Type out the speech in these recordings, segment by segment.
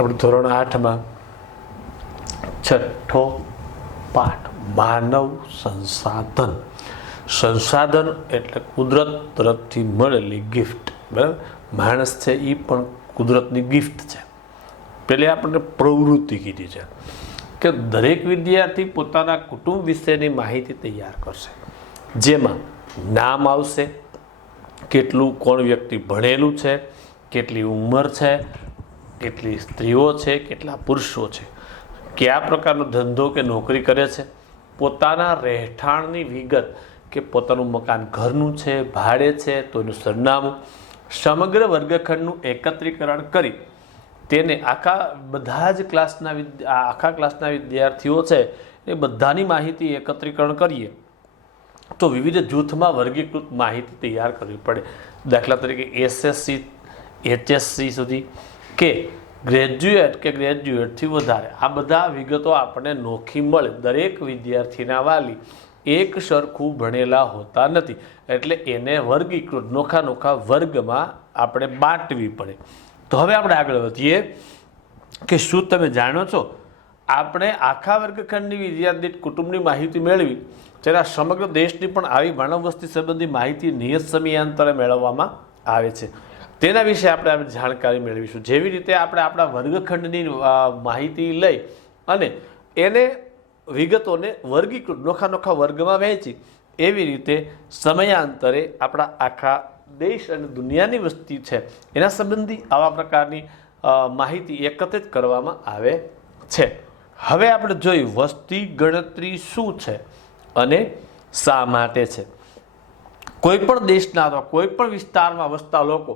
આપણે ધોરણ 8માં છઠ્ઠો પાઠ માનવ સંસાધન. સંસાધન એટલે કુદરત તરફથી મળેલી ગિફ્ટ. બરાબર, માણસ છે એ પણ કુદરતની ગિફ્ટ છે. પેલી આપણને પ્રવૃત્તિ કીધી છે કે દરેક વિદ્યાર્થી પોતાના કુટુંબ વિશેની માહિતી તૈયાર કરશે, જેમાં નામ આવશે, કેટલું કોણ વ્યક્તિ ભણેલું છે, કેટલી ઉંમર છે, કેટલી સ્ત્રીઓ છે, કેટલા પુરુષો છે, કયા પ્રકારનો ધંધો કે નોકરી કરે છે, પોતાના રહેઠાણની વિગત કે પોતાનું મકાન ઘરનું છે, ભાડે છે તો એનું સરનામું, સમગ્ર વર્ગખંડનું એકત્રીકરણ કરી તેને બધા જ ક્લાસના વિદ્યાર્થીઓ છે એ બધાની માહિતી એકત્રીકરણ કરીએ તો વિવિધ જૂથમાં વર્ગીકૃત માહિતી તૈયાર કરવી પડે. દાખલા તરીકે SSC HSC સુધી કે ગ્રેજ્યુએટથી વધારે આ બધા વિગતો આપણને નોખી મળે. દરેક વિદ્યાર્થીના વાલી એક સરખું ભણેલા હોતા નથી, એટલે એને વર્ગીકૃત નોખા વર્ગમાં આપણે બાંટવી પડે. તો હવે આપણે આગળ વધીએ કે શું તમે જાણો છો આપણે આખા વર્ગખંડની વિદ્યાર્થી કુટુંબની માહિતી મેળવી તેના સમગ્ર દેશની પણ આવી માનવ વસ્તી સંબંધી માહિતી નિયત સમયાંતરે મેળવવામાં આવે છે. તેના વિશે આપણે જાણકારી મેળવીશું. જેવી રીતે આપણે આપણા વર્ગખંડની માહિતી લઈ અને એને વિગતોને વર્ગીકૃત નોખા વર્ગમાં વહેંચી, એવી રીતે સમયાંતરે આપણા આખા દેશ અને દુનિયાની વસ્તી છે એના સંબંધી આવા પ્રકારની માહિતી એકત્રિત કરવામાં આવે છે. હવે આપણે જોયું વસ્તી ગણતરી શું છે અને શા માટે છે. કોઈ પણ દેશના અથવા કોઈ પણ વિસ્તારમાં વસતા લોકો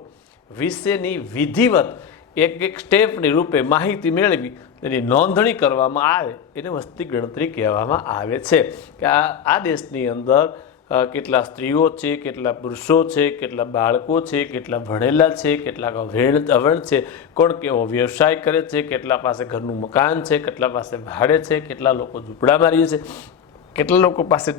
વિશેની વિધિવત એક સ્ટેપની રૂપે માહિતી મેળવી તેની નોંધણી કરવામાં આવે એને વસ્તી ગણતરી કહેવામાં આવે છે. કે આ દેશની અંદર કેટલા સ્ત્રીઓ છે, કેટલા પુરુષો છે, કેટલા બાળકો છે, કેટલા ભણેલા છે, કેટલા અભણ છે, કોણ કેવો વ્યવસાય કરે છે, કેટલા પાસે ઘરનું મકાન છે, કેટલા પાસે ભાડે છે, કેટલા લોકો ઝૂંપડા મારીએ છે, કેટલા લોકો પાસે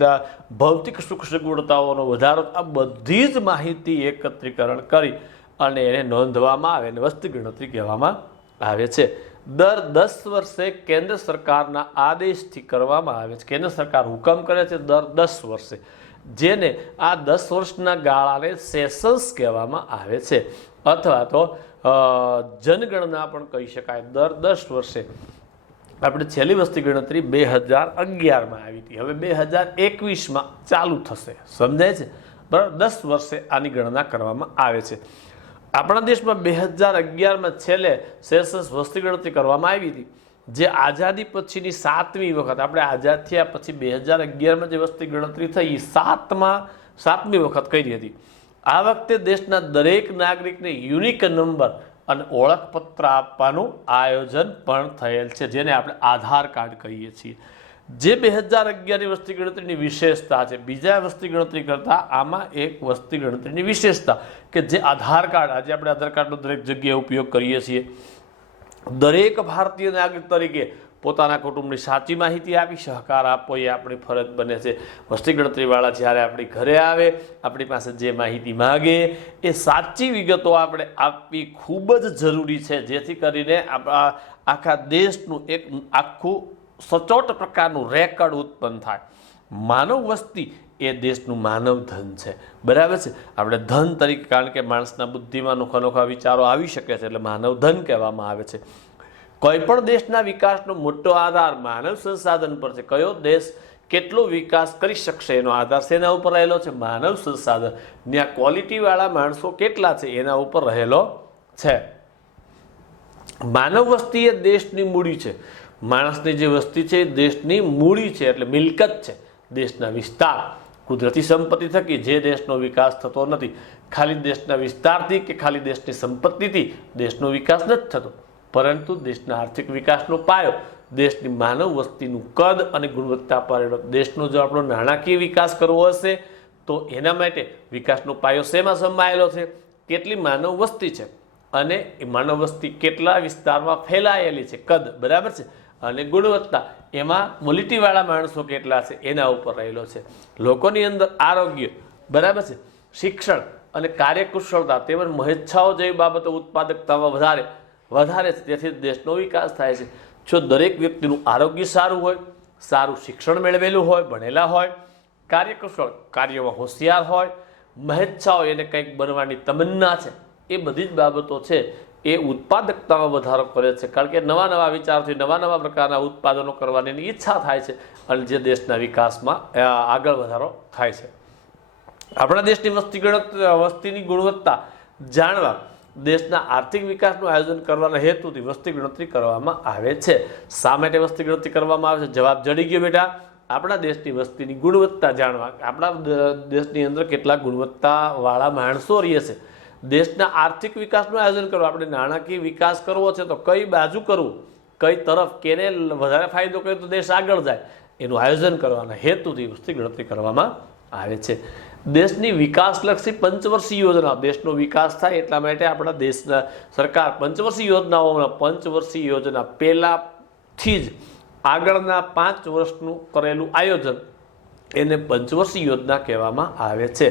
ભૌતિક સુખ સગવડતાઓનો વધારો. આ બધી જ માહિતી એકત્રીકરણ કરી અને એને નોંધવામાં આવે અને વસ્તી ગણતરી કહેવામાં આવે છે. દર 10 વર્ષે કેન્દ્ર સરકારના આદેશથી કરવામાં આવે છે. કેન્દ્ર સરકાર હુકમ કરે છે દર 10 વર્ષે, જેને આ 10 વર્ષના ગાળાને સેશન્સ કહેવામાં આવે છે અથવા તો જનગણના પણ કહી શકાય. દર 10 વર્ષે આપણે છેલ્લી વસ્તી ગણતરી 2011માં આવી હતી, હવે 2021માં ચાલુ થશે. સમજાય છે? બરાબર, 10 વર્ષે આની ગણના કરવામાં આવે છે. આપણા દેશમાં 2011માં છેલ્લે સેશન્સ વસ્તી ગણતરી કરવામાં આવી હતી, જે આઝાદી પછીની 7મી વખત. આપણે આઝાદ થયા પછી 2011માં જે વસ્તી ગણતરી થઈ એ 7મી વખત કરી હતી. આ વખતે દેશના દરેક નાગરિકને યુનિક નંબર અને ઓળખપત્ર આપવાનું આયોજન પણ થયેલ છે, જેને આપણે આધાર કાર્ડ કહીએ છીએ. જે 2011ની વસ્તી ગણતરીની વિશેષતા છે, બીજા વસ્તી ગણતરી કરતાં આમાં એક વસ્તી ગણતરીની વિશેષતા કે જે આધાર કાર્ડ, આજે આપણે આધાર કાર્ડનો દરેક જગ્યાએ ઉપયોગ કરીએ છીએ. દરેક ભારતીય નાગરિક તરીકે પોતાના કુટુંબની સાચી માહિતી આપી સહકાર આપવો એ આપણી ફરજ બને છે. વસ્તી ગણતરીવાળા જ્યારે આપણી ઘરે આવે, આપણી પાસે જે માહિતી માગે એ સાચી વિગતો આપણે આપવી ખૂબ જ જરૂરી છે, જેથી કરીને આપણા આખા દેશનું એક આખું સચોટ પ્રકારનું રેકર્ડ ઉત્પન્ન થાય. માનવ વસ્તી એ દેશનું માનવ ધન છે. બરાબર છે? આપણે ધન તરીકે, કારણ કે માણસના બુદ્ધિમાં નોખા વિચારો આવી શકે છે એટલે માનવ ધન કહેવામાં આવે છે. કોઈ પણ દેશના વિકાસનો મોટો આધાર માનવ સંસાધન પર છે. કયો દેશ કેટલો વિકાસ કરી શકશે એનો આધાર શેના ઉપર રહેલો છે? માનવ સંસાધન. ત્યાં ક્વોલિટીવાળા માણસો કેટલા છે એના ઉપર રહેલો છે. માનવ વસ્તી એ દેશની મૂડી છે. માણસની જે વસ્તી છે એ દેશની મૂડી છે, એટલે મિલકત છે. દેશના વિસ્તાર, કુદરતી સંપત્તિ થકી જે દેશનો વિકાસ થતો નથી. ખાલી દેશના વિસ્તારથી કે ખાલી દેશની સંપત્તિથી દેશનો વિકાસ નથી થતો, પરંતુ દેશના આર્થિક વિકાસનો પાયો દેશની માનવ વસ્તીનું કદ અને ગુણવત્તા પર. દેશનો જો આપણો નાણાકીય વિકાસ કરવો હશે તો એના માટે વિકાસનો પાયો શેમાં સમાયેલો છે? કેટલી માનવ વસ્તી છે અને એ માનવ વસ્તી કેટલા વિસ્તારમાં ફેલાયેલી છે, કદ. બરાબર છે? અને ગુણવત્તા, એમાં ક્વોલિટીવાળા માણસો કેટલા છે એના ઉપર રહેલો છે. લોકોની અંદર આરોગ્ય, બરાબર છે, શિક્ષણ અને કાર્યકુશળતા તેમજ મહેચ્છાઓ જેવી બાબતો ઉત્પાદકતામાં વધારે વધારે છે, તેથી દેશનો વિકાસ થાય છે. જો દરેક વ્યક્તિનું આરોગ્ય સારું હોય, સારું શિક્ષણ મેળવેલું હોય, ભણેલા હોય, કાર્યકુશળ, કાર્યમાં હોશિયાર હોય, મહેચ્છા હોય, એને કંઈક બનવાની તમન્ના છે, એ બધી જ બાબતો છે એ ઉત્પાદકતામાં વધારો કરે છે. કારણ કે નવા નવા વિચારથી નવા નવા પ્રકારના ઉત્પાદનો કરવાની ઈચ્છા થાય છે અને જે દેશના વિકાસમાં આગળ વધારો થાય છે. આપણા દેશની વસ્તીની ગુણવત્તા જાણવા દેશના આર્થિક વિકાસનું આયોજન કરવાના હેતુથી વસ્તી ગણતરી કરવામાં આવે છે. શા માટે વસ્તી ગણતરી કરવામાં આવે છે? જવાબ જડી ગયો બેટા. આપણા દેશની વસ્તીની ગુણવત્તા જાણવા, આપણા દેશની અંદર કેટલા ગુણવત્તાવાળા માણસો રહે છે, દેશના આર્થિક વિકાસનું આયોજન કરવું. આપણે નાણાકીય વિકાસ કરવો છે તો કઈ બાજુ કરવું, કઈ તરફ, કેને વધારે ફાયદો કરે તો દેશ આગળ જાય, એનું આયોજન કરવાના હેતુથી વસ્તી ગણતરી કરવામાં આવે છે. દેશની વિકાસલક્ષી પંચવર્ષીય યોજના, દેશનો વિકાસ થાય એટલા માટે આપણા દેશના સરકાર પંચવર્ષીય યોજનાઓમાં પંચવર્ષીય યોજના પહેલાથી જ આગળના 5 વર્ષનું કરેલું આયોજન એને પંચવર્ષીય યોજના કહેવામાં આવે છે.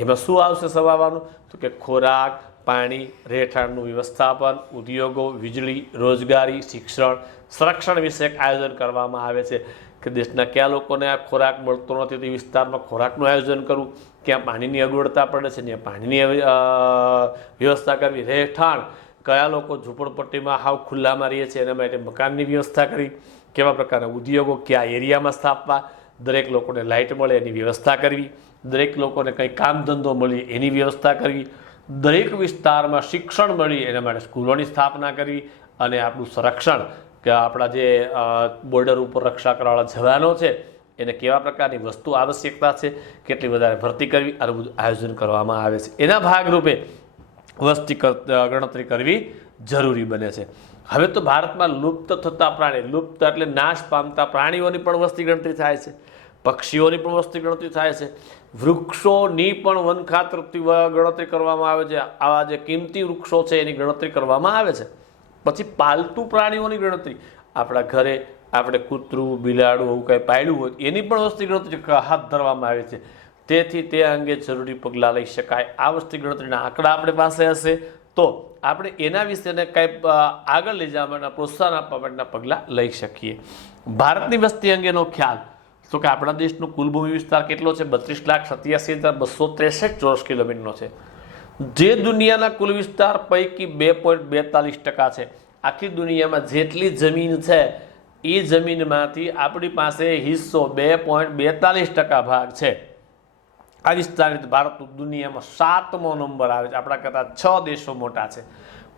એમાં શું આવશે સમાવવાનું? તો કે ખોરાક, પાણી, રહેઠાણનું વ્યવસ્થાપન, ઉદ્યોગો, વીજળી, રોજગારી, શિક્ષણ, સંરક્ષણ વિષયક આયોજન કરવામાં આવે છે. કે દેશના કયા લોકોને આ ખોરાક મળતો નથી તે વિસ્તારમાં ખોરાકનું આયોજન કરવું, ક્યાં પાણીની અગવડતા પડે છે ત્યાં પાણીની વ્યવસ્થા કરવી, રહેઠાણ, કયા લોકો ઝૂંપડપટ્ટીમાં હાવ ખુલ્લામાં રહે છે એના માટે મકાનની વ્યવસ્થા કરવી, કેવા પ્રકારના ઉદ્યોગો કયા એરિયામાં સ્થાપવા, દરેક લોકોને લાઇટ મળે એની વ્યવસ્થા કરવી, દરેક લોકોને કંઈ કામ ધંધો મળે એની વ્યવસ્થા કરવી, દરેક વિસ્તારમાં શિક્ષણ મળે એના માટે સ્કૂલોની સ્થાપના કરવી, અને આપણું સંરક્ષણ કે આપણા જે બોર્ડર ઉપર રક્ષા કરવાવાળા જવાનો છે એને કેવા પ્રકારની વસ્તુ આવશ્યકતા છે, કેટલી વધારે ભરતી કરવી, આનું બધું આયોજન કરવામાં આવે છે. એના ભાગરૂપે વસ્તી ગણતરી કરવી જરૂરી બને છે. હવે તો ભારતમાં લુપ્ત થતા પ્રાણી, લુપ્ત એટલે નાશ પામતા પ્રાણીઓની પણ વસ્તી ગણતરી થાય છે, પક્ષીઓની પણ વસ્તી ગણતરી થાય છે, વૃક્ષોની પણ વનખાતરથી ગણતરી કરવામાં આવે છે. આવા જે કિંમતી વૃક્ષો છે એની ગણતરી કરવામાં આવે છે. પછી પાલતુ પ્રાણીઓની ગણતરી, આપણા ઘરે આપણે કૂતરું, બિલાડું એવું કંઈ પાળ્યું હોય એની પણ વસ્તી ગણતરી હાથ ધરવામાં આવે છે. તેથી તે અંગે જરૂરી પગલાં લઈ શકાય. આ વસ્તી ગણતરીના આંકડા આપણી પાસે હશે તો આપણે એના વિશેને કંઈ આગળ લઈ જવા માટે પ્રોત્સાહન આપવા માટેના પગલાં લઈ શકીએ. ભારતની વસ્તી અંગેનો ખ્યાલ તો કે આપણા દેશનો કુલ ભૂમિ વિસ્તાર કેટલો છે? 32,87,263 ચોરસ કિલોમીટરનો છે, જે દુનિયાના કુલ વિસ્તાર પૈકી 2.42% છે. આખી દુનિયામાં જેટલી જમીન છે એ જમીનમાંથી આપણી પાસે હિસ્સો 2.42% ભાગ છે. આ વિસ્તારની ભારત દુનિયામાં 7મો નંબર આવે છે. આપણા કરતાં 6 દેશો મોટા છે,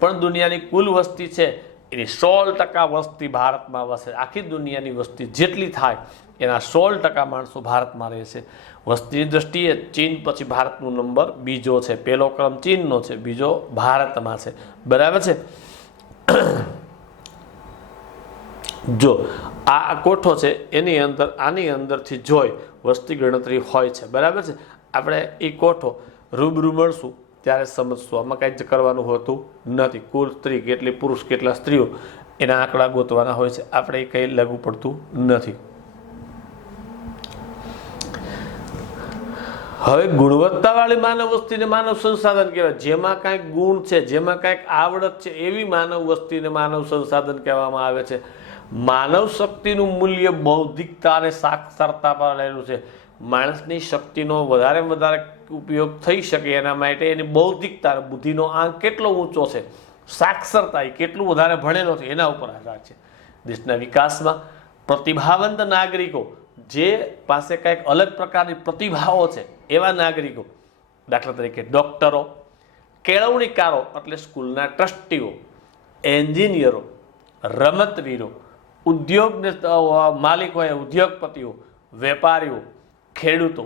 પણ દુનિયાની કુલ વસ્તી છે એની 16% વસ્તી ભારતમાં વસે. આખી દુનિયાની વસ્તી જેટલી થાય એના 16% માણસો ભારતમાં રહે છે. વસ્તીની દ્રષ્ટિએ ચીન પછી ભારતનો નંબર બીજો છે. પહેલો ક્રમ ચીનનો છે, બીજો ભારતમાં છે. બરાબર છે. જો આ કોઠો છે એની અંદર આની અંદરથી જોઈ વસ્તી ગણતરી હોય છે. બરાબર છે. આપણે એ કોઠો રૂબરૂ મળશું ત્યારે સમજશું. આમાં કાંઈ જ કરવાનું હોતું નથી. કુલ સ્ત્રી કેટલી, પુરુષ કેટલા, સ્ત્રીઓ એના આંકડા ગોતવાના હોય છે. આપણે એ કંઈ લાગુ પડતું નથી. હવે ગુણવત્તાવાળી માનવ વસ્તીને માનવ સંસાધન કહેવાય. જેમાં કાંઈક ગુણ છે, જેમાં કાંઈક આવડત છે એવી માનવ વસ્તીને માનવ સંસાધન કહેવામાં આવે છે. માનવ શક્તિનું મૂલ્ય બૌદ્ધિકતા અને સાક્ષરતા પર રહેલું છે. માણસની શક્તિનો વધારે ઉપયોગ થઈ શકે એના માટે એની બૌદ્ધિકતા, બુદ્ધિનો આંક કેટલો ઊંચો છે, સાક્ષરતા એ કેટલું વધારે ભણેલો છે એના ઉપર આધાર છે. દેશના વિકાસમાં પ્રતિભાવંત નાગરિકો, જે પાસે કંઈક અલગ પ્રકારની પ્રતિભાઓ છે એવા નાગરિકો, દાખલા તરીકે ડોક્ટરો, કેળવણીકારો એટલે સ્કૂલના ટ્રસ્ટીઓ, એન્જિનિયરો, રમતવીરો, ઉદ્યોગને માલિક હોય ઉદ્યોગપતિઓ, વેપારીઓ, ખેડૂતો,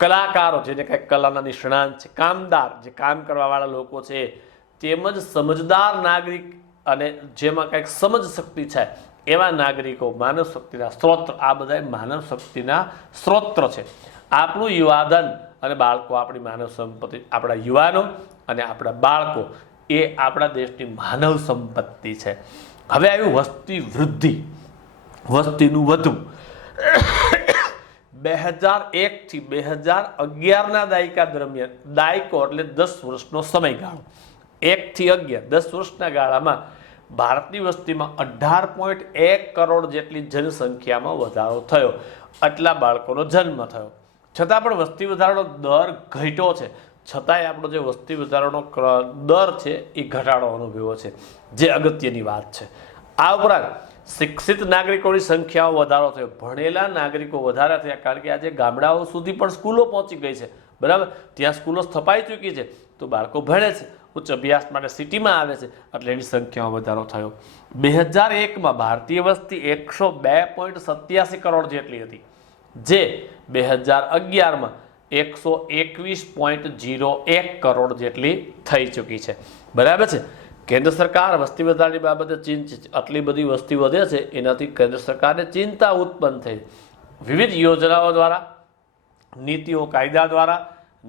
કલાકારો જેને કંઈક કલાના નિષ્ણાંત છે, કામદાર જે કામ કરવાવાળા લોકો છે, તેમજ સમજદાર નાગરિક અને જેમાં કંઈક સમજ શક્તિ છે એવા નાગરિકો માનવ શક્તિના સ્ત્રોત. આ બધા માનવ શક્તિના સ્ત્રોત છે. આપણું યુવાધન અને બાળકો આપણી માનવ સંપત્તિ, આપણા યુવાનો અને આપણા બાળકો એ આપણા દેશની માનવ સંપત્તિ છે. હવે આવ્યું વસ્તી વૃદ્ધિ, વસ્તીનું વધવું. 2001 થી 2011ના દાયકા દરમિયાન, દાયકો એટલે 10 વર્ષનો સમયગાળો, 1 થી 11 10 વર્ષના ગાળામાં ભારતની વસ્તીમાં 18.1 કરોડ જેટલી જનસંખ્યામાં વધારો થયો, આટલા બાળકોનો જન્મ થયો. છતાં પણ વસ્તી વધારાનો દર ઘટ્યો છે, છતાંય આપણો જે વસ્તી વધારાનો દર છે એ ઘટાડો અનુભવ્યો છે, જે અગત્યની વાત છે. આ ઉપરાંત શિક્ષિત નાગરિકોની સંખ્યામાં વધારો થયો, ભણેલા નાગરિકો વધારે થયા, કારણ કે આજે ગામડાઓ સુધી પણ સ્કૂલો પહોંચી ગઈ છે, બરાબર. ત્યાં સ્કૂલો સ્થપાઈ ચૂકી છે, તો બાળકો ભણે છે, ઉચ્ચ અભ્યાસ માટે સિટીમાં આવે છે, એટલે એની સંખ્યામાં વધારો થયો. 2001માં ભારતીય વસ્તી 102.87 કરોડ જેટલી હતી, જે 2011માં 121.01 કરોડ જેટલી થઈ ચૂકી છે, બરાબર છે. કેન્દ્ર સરકાર વસ્તી વધારાની બાબતે ચિંતિત છે. આટલી બધી વસ્તી વધે છે, એનાથી કેન્દ્ર સરકારને ચિંતા ઉત્પન્ન થઈ. વિવિધ યોજનાઓ દ્વારા, નીતિઓ, કાયદા દ્વારા,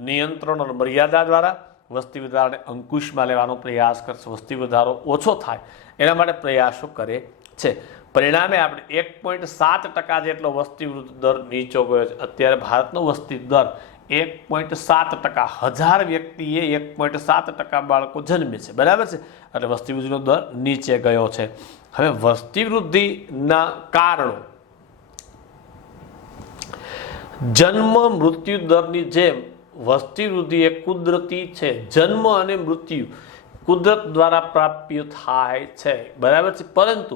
નિયંત્રણ અને મર્યાદા દ્વારા વસ્તી વધારાને અંકુશમાં લેવાનો પ્રયાસ કરશે. વસ્તી વધારો ઓછો થાય એના માટે પ્રયાસો કરે છે. પરિણામે આપણે 1.7% જેટલો વસ્તી વૃદ્ધિ દર નીચો ગયો છે. અત્યારે ભારતનો વસ્તી દર 1.7%, 1000 વ્યક્તિએ 1.7% બાળકો જન્મે છે, બરાબર છે. એટલે વસ્તી વૃદ્ધિનો દર નીચે ગયો છે. હવે વસ્તી વૃદ્ધિના કારણો, જન્મ મૃત્યુ દરની જેમ વસ્તી વૃદ્ધિ એ કુદરતી છે. જન્મ અને મૃત્યુ કુદરત દ્વારા પ્રાપ્ય થાય છે, બરાબર છે. પરંતુ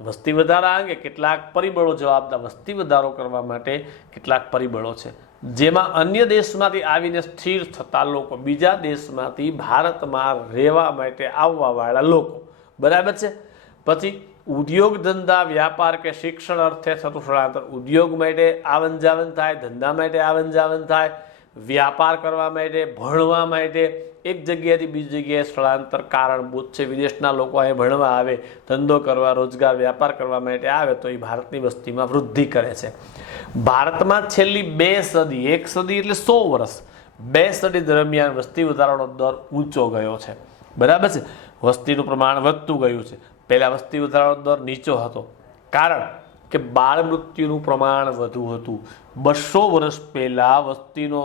વસ્તી વધારા અંગે કેટલાક પરિબળો જવાબદાર. વસ્તી વધારો કરવા માટે કેટલાક પરિબળો છે, જેમાં અન્ય દેશમાંથી આવીને સ્થિર થતા લોકો, બીજા દેશમાંથી ભારતમાં રહેવા માટે આવવાવાળા લોકો, બરાબર છે. પછી ઉદ્યોગ ધંધા, વ્યાપાર કે શિક્ષણ અર્થે થતું સ્થળાંતર. ઉદ્યોગ માટે આવન જાવન થાય, ધંધા માટે આવન જાવન થાય, વ્યાપાર કરવા માટે, ભણવા માટે એક જગ્યાએથી બીજી જગ્યાએ સ્થળાંતર કારણભૂત છે. વિદેશના લોકો અહીં ભણવા આવે, ધંધો કરવા, રોજગાર, વ્યાપાર કરવા માટે આવે, તો એ ભારતની વસ્તીમાં વૃદ્ધિ કરે છે. ભારતમાં છેલ્લી 2 સદી, 1 સદી એટલે 100 વર્ષ, 2 સદી દરમિયાન વસ્તી વધારાનો દર ઊંચો ગયો છે, બરાબર છે. વસ્તીનું પ્રમાણ વધતું ગયું છે. પહેલાં વસ્તી વધારાનો દર નીચો હતો, કારણ કે બાળ મૃત્યુનું પ્રમાણ વધુ હતું. 200 વર્ષ પહેલા વસ્તીનો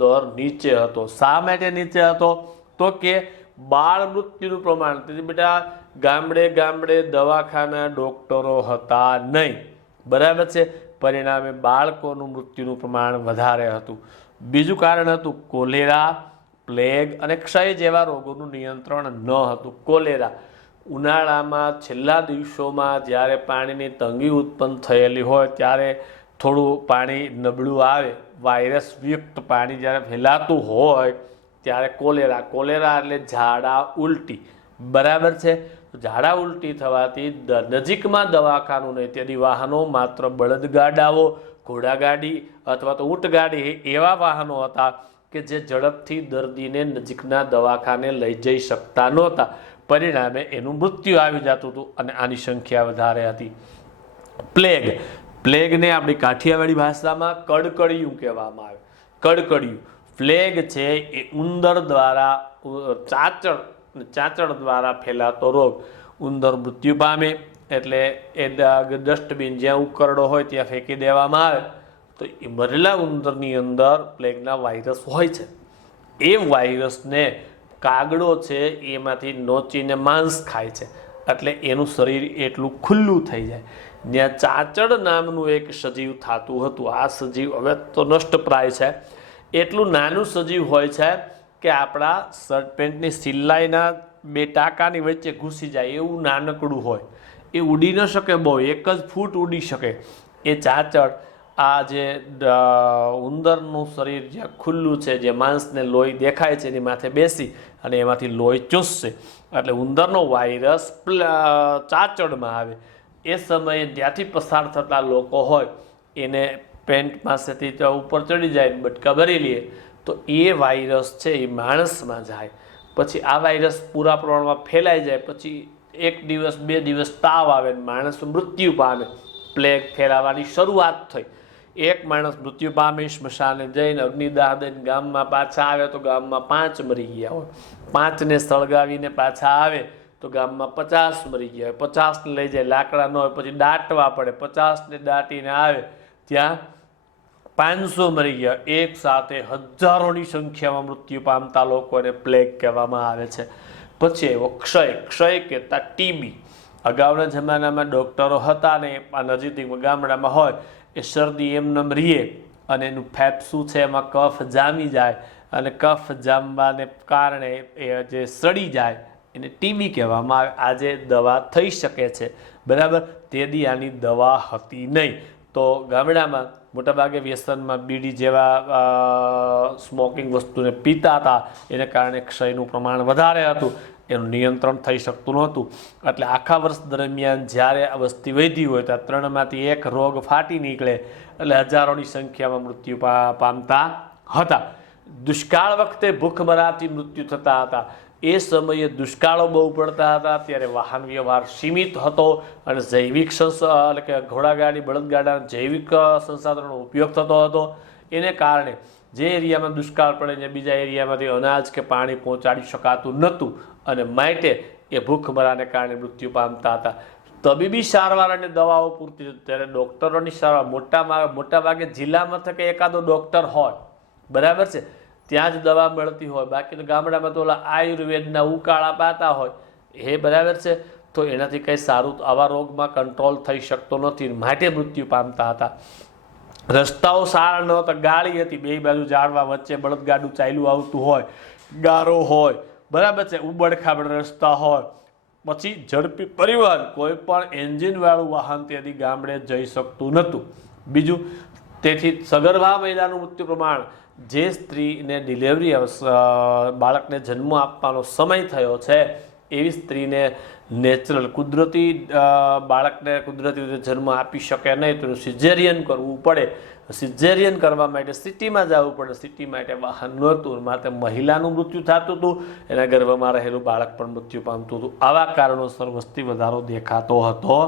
દર નીચે હતો. શા માટે નીચે હતો? તો કે બાળ મૃત્યુનું પ્રમાણ, તેથી બેટા ગામડે ગામડે દવાખાના, ડોક્ટરો હતા નહીં, બરાબર છે. પરિણામે બાળકોનું મૃત્યુનું પ્રમાણ વધારે હતું. બીજું કારણ હતું કોલેરા, પ્લેગ અને ક્ષય જેવા રોગોનું નિયંત્રણ ન હતું. કોલેરા ઉનાળામાં છેલ્લા દિવસોમાં જ્યારે પાણીની તંગી ઉત્પન્ન થયેલી હોય, ત્યારે થોડું પાણી નબળું આવે, વાયરસયુક્ત પાણી જ્યારે ફેલાતું હોય ત્યારે કોલેરા એટલે ઝાડા ઉલટી, બરાબર છે. ઝાડા ઉલટી થવાથી નજીકમાં દવાખાનું નહીં, તેથી વાહનો માત્ર બળદગાડાઓ, ઘોડાગાડી અથવા તો ઊંટગાડી એવા વાહનો હતા કે જે ઝડપથી દર્દીને નજીકના દવાખાને લઈ જઈ શકતા નહોતા. પરિણામે એનું મૃત્યુ આવી જતું હતું અને આની સંખ્યા વધારે હતી. પ્લેગને આપણી કાઠિયાવાડી ભાષામાં કડકડિયું કહેવામાં આવે. કડકડિયું પ્લેગ છે એ ઉંદર દ્વારા, ચાંચડ દ્વારા ફેલાતો રોગ. ઉંદર મૃત્યુ પામે એટલે એ ડસ્ટબિન જ્યાં ઉકરડો હોય ત્યાં ફેંકી દેવામાં આવે, તો એ મરેલા ઉંદરની અંદર પ્લેગના વાયરસ હોય છે. એ વાયરસને કાગડો છે એમાંથી નોચીને માંસ ખાય છે, એટલે એનું શરીર એટલું ખુલ્લું થઈ જાય. ત્યાં ચાંચડ નામનું એક સજીવ થતું હતું. આ સજીવ હવે તો નષ્ટપ્રાય છે. એટલું નાનું સજીવ હોય છે કે આપણા શર્ટ પેન્ટની સિલાઈના 2 ટાંકાની વચ્ચે ઘૂસી જાય એવું નાનકડું હોય. એ ઉડી ન શકે બહુ, 1 જ ફૂટ ઉડી શકે. એ ચાંચડ આ જે ઉંદરનું શરીર જ્યાં ખુલ્લું છે, જે માંસને લોહી દેખાય છે, એની માથે બેસી અને એમાંથી લોહી ચૂસશે, એટલે ઉંદરનો વાયરસ ચાંચડમાં આવે. એ સમયે ત્યાંથી પસાર થતા લોકો હોય એને પેન્ટ પાસેથી ઉપર ચડી જાય, બટકા ભરી લે, તો એ વાયરસ છે એ માણસમાં જાય. પછી આ વાયરસ પૂરા પ્રમાણમાં ફેલાઈ જાય, પછી 1 દિવસ 2 દિવસ તાવ આવે, માણસ મૃત્યુ પામે. પ્લેગ ફેલાવાની શરૂઆત થઈ. એક માણસ મૃત્યુ પામી, સ્મશાને જઈને અગ્નિદાહ દઈને ગામમાં પાછા આવે તો ગામમાં 5 મરી ગયા હોય. 5ને સળગાવીને પાછા આવે તો ગામમાં 50 મરી ગયા હોય. 50ને લઈ જાય, લાકડા ન હોય, પછી દાટવા પડે. 50ને દાટીને આવે ત્યાં 500 મરી ગયા. એક સાથે હજારોની સંખ્યામાં મૃત્યુ પામતા લોકોને પ્લેગ કહેવામાં આવે છે. પછી એવો ક્ષય કહેતા ટીબી. અગાઉના જમાનામાં ડૉક્ટરો હતા ને આ નજીક ગામડામાં હોય એ શરદી એમનેમ રીએ અને એનું ફેફસું છે એમાં કફ જામી જાય અને કફ જામવાને કારણે એ જે સડી જાય એને ટીબી કહેવામાં આવે. આજે દવા થઈ શકે છે, બરાબર. તે દી આની દવા હતી નહીં. તો ગામડામાં મોટાભાગે વ્યસનમાં બીડી જેવા સ્મોકિંગ વસ્તુને પીતા હતા, એને કારણે ક્ષયનું પ્રમાણ વધારે હતું, એનું નિયંત્રણ થઈ શકતું નહોતું. એટલે આખા વર્ષ દરમિયાન જ્યારે આ વસ્તી વધી હોય ત્યાં 3માંથી 1 રોગ ફાટી નીકળે એટલે હજારોની સંખ્યામાં મૃત્યુ પામતા હતા. દુષ્કાળ વખતે ભૂખમરાથી મૃત્યુ થતા હતા. એ સમયે દુષ્કાળો બહુ પડતા હતા, ત્યારે વાહન વ્યવહાર સીમિત હતો અને જૈવિક એટલે કે ઘોડાગાડી બળદગાડા જૈવિક સંસાધનોનો ઉપયોગ થતો હતો. એને કારણે જે એરિયામાં દુષ્કાળ પડે છે બીજા એરિયામાંથી અનાજ કે પાણી પહોંચાડી શકાતું નહોતું અને માટે એ ભૂખમરાને કારણે મૃત્યુ પામતા હતા. તબીબી સારવાર અને દવાઓ પૂરતી હતી ત્યારે ડૉક્ટરોની સારવાર મોટા ભાગે જિલ્લા મથકે એકાદો ડૉક્ટર હોય, બરાબર છે, ત્યાં જ દવા મળતી હોય. બાકી તો ગામડામાં તો ઓલા આયુર્વેદના ઉકાળા પાતા હોય એ, બરાબર છે. તો એનાથી કંઈ સારું આવા રોગમાં કંટ્રોલ થઈ શકતો નથી, માટે મૃત્યુ પામતા હતા. રસ્તાઓ સારા ન હતા, ગાળી હતી, બે બાજુ ઝાડવા વચ્ચે બળદગાડું ચાલ્યું આવતું હોય, ગારો હોય, બરાબર છે, ઉબડ-ખાબડ રસ્તા હોય, પછી ઝડપી પરિવહન, કોઈ પણ એન્જિનવાળું વાહન તેથી ગામડે જઈ શકતું નહોતું. બીજું, તેથી સગર્ભા મહિલાનું મૃત્યુ પ્રમાણ, જે સ્ત્રીને ડિલિવરી બાળકને જન્મ આપવાનો સમય થયો છે એવી સ્ત્રીને નેચરલ કુદરતી બાળકને કુદરતી રીતે જન્મ આપી શકે નહીં તો સિઝેરિયન કરવું પડે. સિઝેરિયન કરવા માટે સિટીમાં જવું પડે. સિટી માટે વાહન નહોતું, માટે મહિલાનું મૃત્યુ થતું હતું, એના ગર્ભમાં રહેલું બાળક પણ મૃત્યુ પામતું હતું. આવા કારણોસર વસ્તી વધારો દેખાતો હતો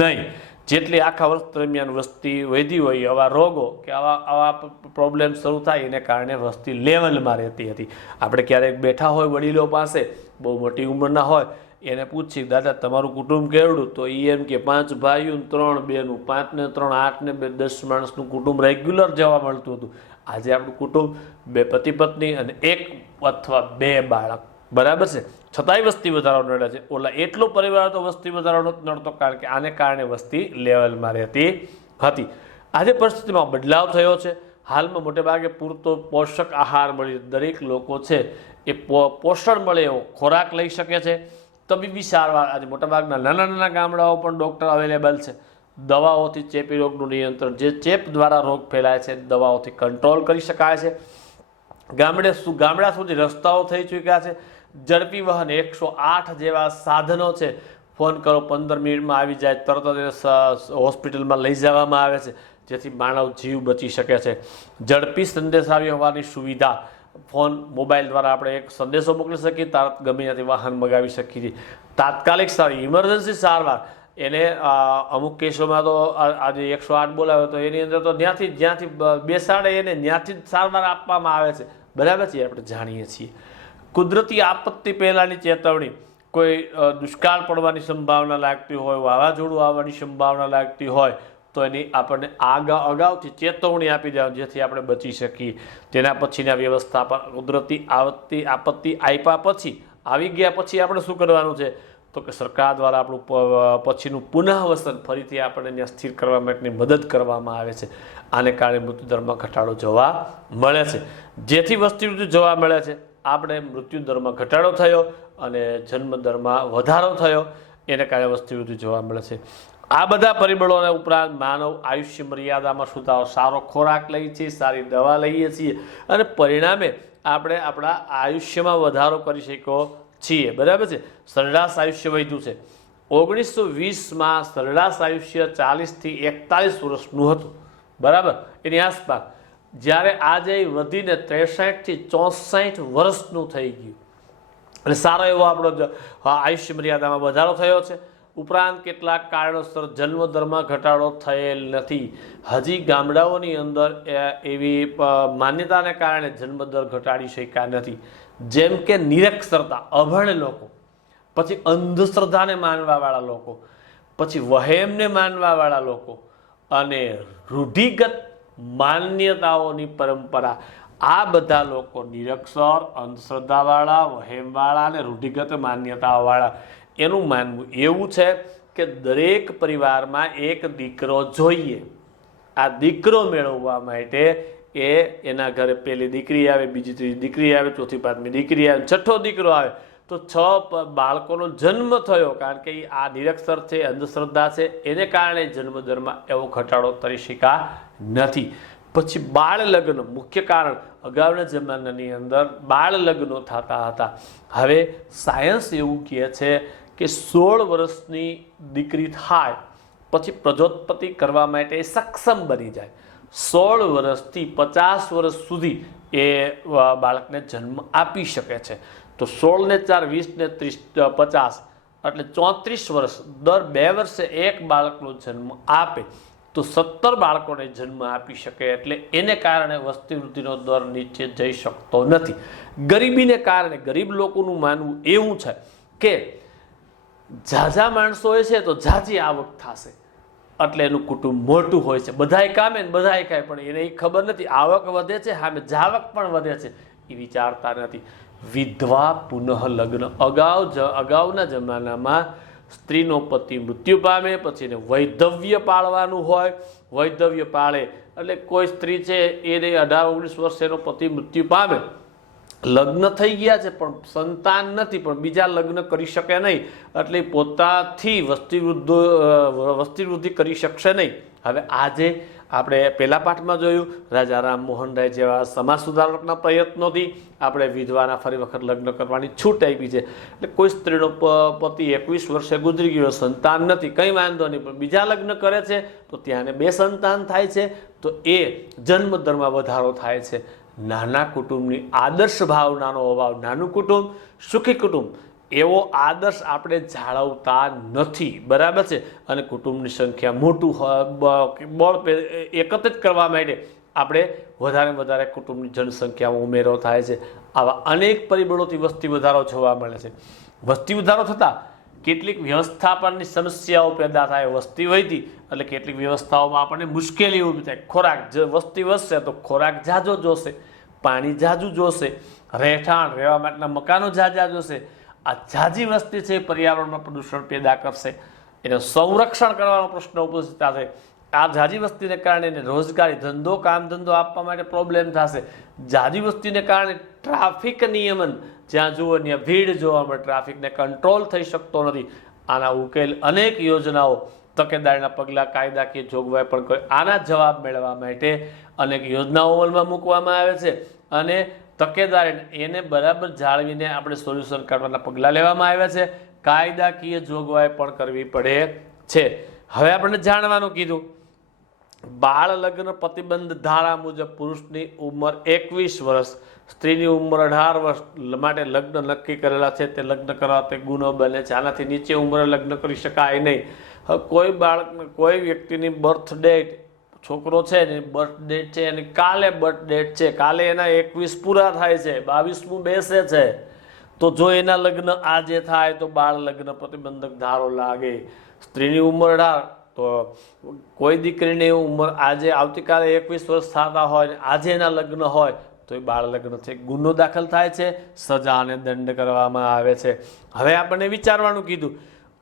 નહીં. જેટલી આખા વર્ષ દરમિયાન વસ્તી વધી હોય આવા રોગો કે આવા પ્રોબ્લેમ શરૂ થાય એને કારણે વસ્તી લેવલમાં રહેતી હતી. આપણે ક્યારેક બેઠા હોય વડીલો પાસે, બહુ મોટી ઉંમરના હોય, એને પૂછી દાદા તમારું કુટુંબ કેવડું, તો એ એમ કે 5 ભાઈઓ 3 બહેનો, 5 ને 3 8 ને 2 10 માણસનું કુટુંબ રેગ્યુલર જવા મળતું હતું. આજે આપણું કુટુંબ 2 પતિ પત્ની અને 1 અથવા 2 બાળક, બરાબર છે, છતાંય વસ્તી વધારો નડે છે. ઓલા એટલો પરિવાર તો વસ્તી વધારો નથી નડતો, કારણ કે આને કારણે વસ્તી લેવલમાં રહેતી હતી. આજે પરિસ્થિતિમાં બદલાવ થયો છે. હાલમાં મોટેભાગે પૂરતો પોષક આહાર મળી, દરેક લોકો છે એ પોષણ મળે એવો ખોરાક લઈ શકે છે. તબીબી સારવાર, આજે મોટાભાગના નાના ગામડાઓ પણ ડૉક્ટર અવેલેબલ છે. દવાઓથી ચેપી રોગનું નિયંત્રણ, જે ચેપ દ્વારા રોગ ફેલાય છે, દવાઓથી કંટ્રોલ કરી શકાય છે. ગામડા સુધી રસ્તાઓ થઈ ચૂક્યા છે. ઝડપી વાહન 108 જેવા સાધનો છે. ફોન કરો 15 મિનિટમાં આવી જાય, તરત જ હોસ્પિટલમાં લઈ જવામાં આવે છે, જેથી માનવ જીવ બચી શકે છે. ઝડપી સંદેશા વ્યવહારની સુવિધા, ફોન મોબાઈલ દ્વારા આપણે એક સંદેશો મોકલી શકીએ, તરત ગમે ત્યાંથી વાહન મગાવી શકીએ છીએ. તાત્કાલિક સારવાર, ઇમરજન્સી સારવાર, એને અમુક કેસોમાં તો આજે 108 બોલાવે તો એની અંદર તો જ્યાંથી બેસાડે એને ત્યાંથી જ સારવાર આપવામાં આવે છે, બરાબર છે, આપણે જાણીએ છીએ. કુદરતી આપત્તિ પહેલાંની ચેતવણી, કોઈ દુષ્કાળ પડવાની સંભાવના લાગતી હોય, વાવાઝોડું આવવાની સંભાવના લાગતી હોય તો એની આપણને અગાઉથી ચેતવણી આપી દેવાની, જેથી આપણે બચી શકીએ. તેના પછીના વ્યવસ્થાપન, કુદરતી આપત્તિ આપ્યા પછી, આવી ગયા પછી આપણે શું કરવાનું છે, તો કે સરકાર દ્વારા આપણું પછીનું પુનઃવસન ફરીથી આપણને ત્યાં સ્થિર કરવા માટેની મદદ કરવામાં આવે છે. આને કારણે મૃત્યુદરમાં ઘટાડો જોવા મળે છે. જેથી વસ્તી વૃદ્ધિ જોવા મળે છે, આપણે મૃત્યુદરમાં ઘટાડો થયો અને જન્મદરમાં વધારો થયો, એને કારણે વસ્તી વૃદ્ધિ જોવા મળે છે. આ બધા પરિબળોને ઉપરાંત માનવ આયુષ્ય મર્યાદામાં સુધારો, સારો ખોરાક લઈએ છીએ, સારી દવા લઈએ છીએ અને પરિણામે આપણે આપણા આયુષ્યમાં વધારો કરી શક્યો છીએ, બરાબર છે. સરેરાશ આયુષ્ય વધ્યું છે. 1920માં સરેરાશ આયુષ્ય 40 થી 41 વર્ષનું હતું, બરાબર, એની આસપાસ. જ્યારે આજે વધીને 63 થી 64 વર્ષનું થઈ ગયું. એટલે સારો એવો આપણો આયુષ્ય મર્યાદામાં વધારો થયો છે. ઉપરાંત કેટલાક કારણોસર જન્મદરમાં ઘટાડો થયેલ નથી. હજી ગામડાઓની અંદર એવી માન્યતાને કારણે જન્મદર ઘટાડી શક્યા નથી. જેમ કે નિરક્ષરતા, અભણ લોકો, પછી અંધશ્રદ્ધાને માનવાવાળા લોકો, પછી વહેમને માનવાવાળા લોકો અને રૂઢિગત માન્યતાઓની પરંપરા, આ બધા લોકો નિરક્ષર, અંધશ્રદ્ધાવાળા, વહેમવાળા અને રૂઢિગત માન્યતાવાળા એનું માનવું એવું છે કે દરેક પરિવારમાં એક દીકરો જોઈએ. આ દીકરો મેળવવા માટે એના ઘરે પહેલી દીકરી આવે, બીજી ત્રીજી દીકરી આવે, ચોથી પાંચમી દીકરી આવે, છઠ્ઠો દીકરો આવે તો 6 બાળકોનો જન્મ થયો. કારણ કે આ નિરક્ષર છે, અંધશ્રદ્ધા છે, એને કારણે જન્મદરમાં એવો ઘટાડો કરી શકા નથી. પછી બાળ લગ્ન મુખ્ય કારણ. અગાઉના જમાનાની અંદર બાળ લગ્નો થતા હતા. હવે સાયન્સ એવું કહે છે કે 16 વર્ષની દીકરી થાય પછી પ્રજોત્પત્તિ કરવા માટે સક્ષમ બની જાય. 16 વર્ષથી 50 વર્ષ સુધી એ બાળકને જન્મ આપી શકે છે. તો 16 ને 4 20 ને 30 50 એટલે 34 વર્ષ. દર 2 વર્ષે એક બાળકનો જન્મ આપે તો 17 બાળકોને જન્મ આપી શકે. એટલે એને કારણે વસ્તી વૃદ્ધિનો દર નીચે જઈ શકતો નથી. ગરીબીને કારણે ગરીબ લોકોનું માનવું એવું છે કે ઝાઝા માણસો હોય છે તો ઝાઝી આવક થશે એટલે એનું કુટુંબ મોટું હોય છે. બધાય કામે ને બધાય ખાય, પણ એને ખબર નથી આવક વધે છે, સામે જાવક પણ વધે છે, એ વિચારતા નથી. વિધવા પુનઃ લગ્ન. અગાઉના જમાનામાં સ્ત્રીનો પતિ મૃત્યુ પામે પછી એને વૈધવ્ય પાળવાનું હોય. વૈધવ્ય પાળે એટલે કોઈ સ્ત્રી છે એને 18-19 વર્ષે એનો પતિ મૃત્યુ પામે, લગ્ન થઈ ગયા છે પણ સંતાન નથી, પણ બીજા લગ્ન કરી શકે નહીં, એટલે પોતાથી વસ્તી વૃદ્ધિ કરી શકશે નહીં. હવે આજે આપણે પહેલા પાઠમાં જોયું રાજા રામમોહન રાય જેવા સમાજ સુધારકના પ્રયત્નોથી આપણે વિધવાના ફરી વખત લગ્ન કરવાની છૂટ આપી છે. એટલે કોઈ સ્ત્રીનો પતિ 21 વર્ષે ગુજરી ગયો, સંતાન નથી, કંઈ વાંધો નહીં, પણ બીજા લગ્ન કરે છે તો ત્યાં 2 સંતાન થાય છે, તો એ જન્મદરમાં વધારો થાય છે. નાના કુટુંબની આદર્શ ભાવનાનો અભાવ. નાનું કુટુંબ, સુખી કુટુંબ એવો આદર્શ આપણે જાળવતા નથી. બરાબર છે. અને કુટુંબની સંખ્યા મોટું બળ એકત્રિત કરવા માટે આપણે વધારે કુટુંબની જનસંખ્યામાં ઉમેરો થાય છે. આવા અનેક પરિબળોથી વસ્તી વધારો જોવા મળે છે. વસ્તી વધારો થતાં કેટલીક વ્યવસ્થાપનની સમસ્યાઓ પેદા થાય. વસ્તી વધી એટલે કેટલીક વ્યવસ્થાઓમાં આપણને મુશ્કેલી ઊભી થાય. ખોરાક, વસ્તી વધશે તો ખોરાક ઝાઝો જોશે, પાણી ઝાઝું જોશે, રહેઠાણ રહેવા માટેના મકાનો ઝાઝા જોશે. આ ઝાઝી વસ્તી છે પર્યાવરણમાં પ્રદૂષણ પેદા કરશે, એને સંરક્ષણ કરવાનો પ્રશ્ન ઉપસ્થિત થશે. આ ઝાઝી વસ્તીને કારણે એને રોજગારી, ધંધો, કામ ધંધો આપવા માટે પ્રોબ્લેમ થશે. ઝાઝી વસ્તીને કારણે ટ્રાફિક નિયમન, જ્યાં જુઓ ત્યાં ભીડ જોવા મળે, ટ્રાફિકને કંટ્રોલ થઈ શકતો નથી. આના ઉકેલ અનેક યોજનાઓ, તકેદારીના પગલાં, કાયદાકીય જોગવાઈ પણ કોઈ આના જવાબ મેળવવા માટે અનેક યોજનાઓ અમલમાં મૂકવામાં આવે છે. અને તકેદારી એને બરાબર જાળવીને આપણે સોલ્યુશન કાઢવાના પગલાં લેવામાં આવ્યા છે. કાયદાકીય જોગવાઈ પણ કરવી પડે છે. હવે આપણે જાણવાનું કીધું બાળ લગ્ન પ્રતિબંધ ધારા મુજબ પુરુષની ઉંમર 21 વર્ષ, સ્ત્રીની ઉંમર 18 વર્ષ માટે લગ્ન નક્કી કરેલા છે તે લગ્ન કરવા તે ગુનો બને છે. આનાથી નીચે ઉંમરે લગ્ન કરી શકાય નહીં. હવે કોઈ બાળકને, કોઈ વ્યક્તિની બર્થ ડેટ, છોકરો છે એની બર્થ ડેટ છે એની કાલે બર્થ ડેટ છે, કાલે એના 21 પૂરા થાય છે, 22મું બેસે છે, તો જો એના લગ્ન આજે થાય તો બાળ લગ્ન પ્રતિબંધક ધારો લાગે. સ્ત્રીની ઉંમર 18 તો કોઈ દીકરીની ઉંમર આજે આવતીકાલે 21 વર્ષ થતા હોય ને આજે એના લગ્ન હોય તો એ બાળ લગ્ન છે, ગુનો દાખલ થાય છે, સજા અને દંડ કરવામાં આવે છે. હવે આપણને વિચારવાનું કીધું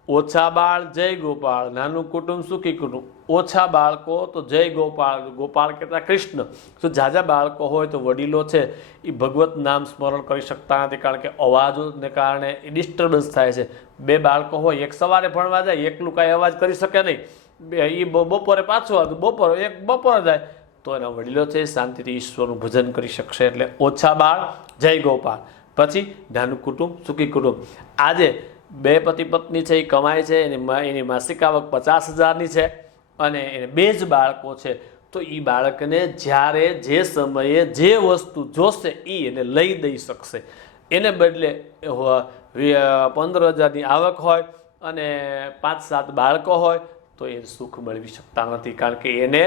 ઓછા બાળ જય ગોપાળ, નાનું કુટુંબ સુખી કુટુંબ. ઓછા બાળકો તો જય ગોપાળ, ગોપાળ કહેતા કૃષ્ણ. તો ઝાઝા બાળકો હોય તો વડીલો છે એ ભગવત નામ સ્મરણ કરી શકતા નથી, કારણ કે અવાજોને કારણે એ ડિસ્ટર્બન્સ થાય છે. 2 બાળકો હોય, એક સવારે ભણવા જાય, એકલું કાંઈ અવાજ કરી શકે નહીં, એ બપોરે પાછું આવે, બપોરે જાય તો એના વડીલો છે શાંતિથી ઈશ્વરનું ભજન કરી શકશે. એટલે ઓછા બાળ જય ગોપાળ. પછી નાનું કુટુંબ સુખી કુટુંબ. આજે 2 પતિ પત્ની છે એ કમાય છે, એની માસિક આવક 50,000ની છે અને એને 2 જ બાળકો છે, તો એ બાળકને જ્યારે જે સમયે જે વસ્તુ જોશે એ એને લઈ દઈ શકશે. એને બદલે 15,000ની આવક હોય અને 5-7 બાળકો હોય તો એ સુખ મેળવી શકતા નથી, કારણ કે એને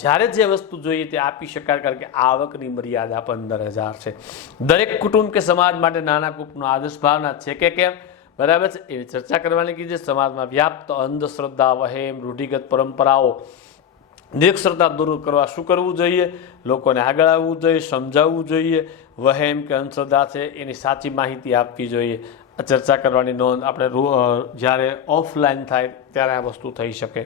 જ્યારે જે વસ્તુ જોઈએ તે આપી શકાય, કારણ કે આવકની મર્યાદા 15,000 છે. દરેક કુટુંબ કે સમાજ માટે નાના કુટુંબનો આદર્શ ભાવના છે કે કેમ, બરાબર છે, એવી ચર્ચા કરવાની કીધી. સમાજમાં વ્યાપ્ત અંધશ્રદ્ધા, વહેમ, રૂઢિગત પરંપરાઓ નિરક્ષરતા દૂર કરવા શું કરવું જોઈએ? લોકોને આગળ આવવું જોઈએ, સમજાવવું જોઈએ, વહેમ કે અંધશ્રદ્ધા છે એની સાચી માહિતી આપવી જોઈએ. ચર્ચા કરવાની નોંધ આપણે જ્યારે ઓફલાઈન થાય ત્યારે આ વસ્તુ થઈ શકે.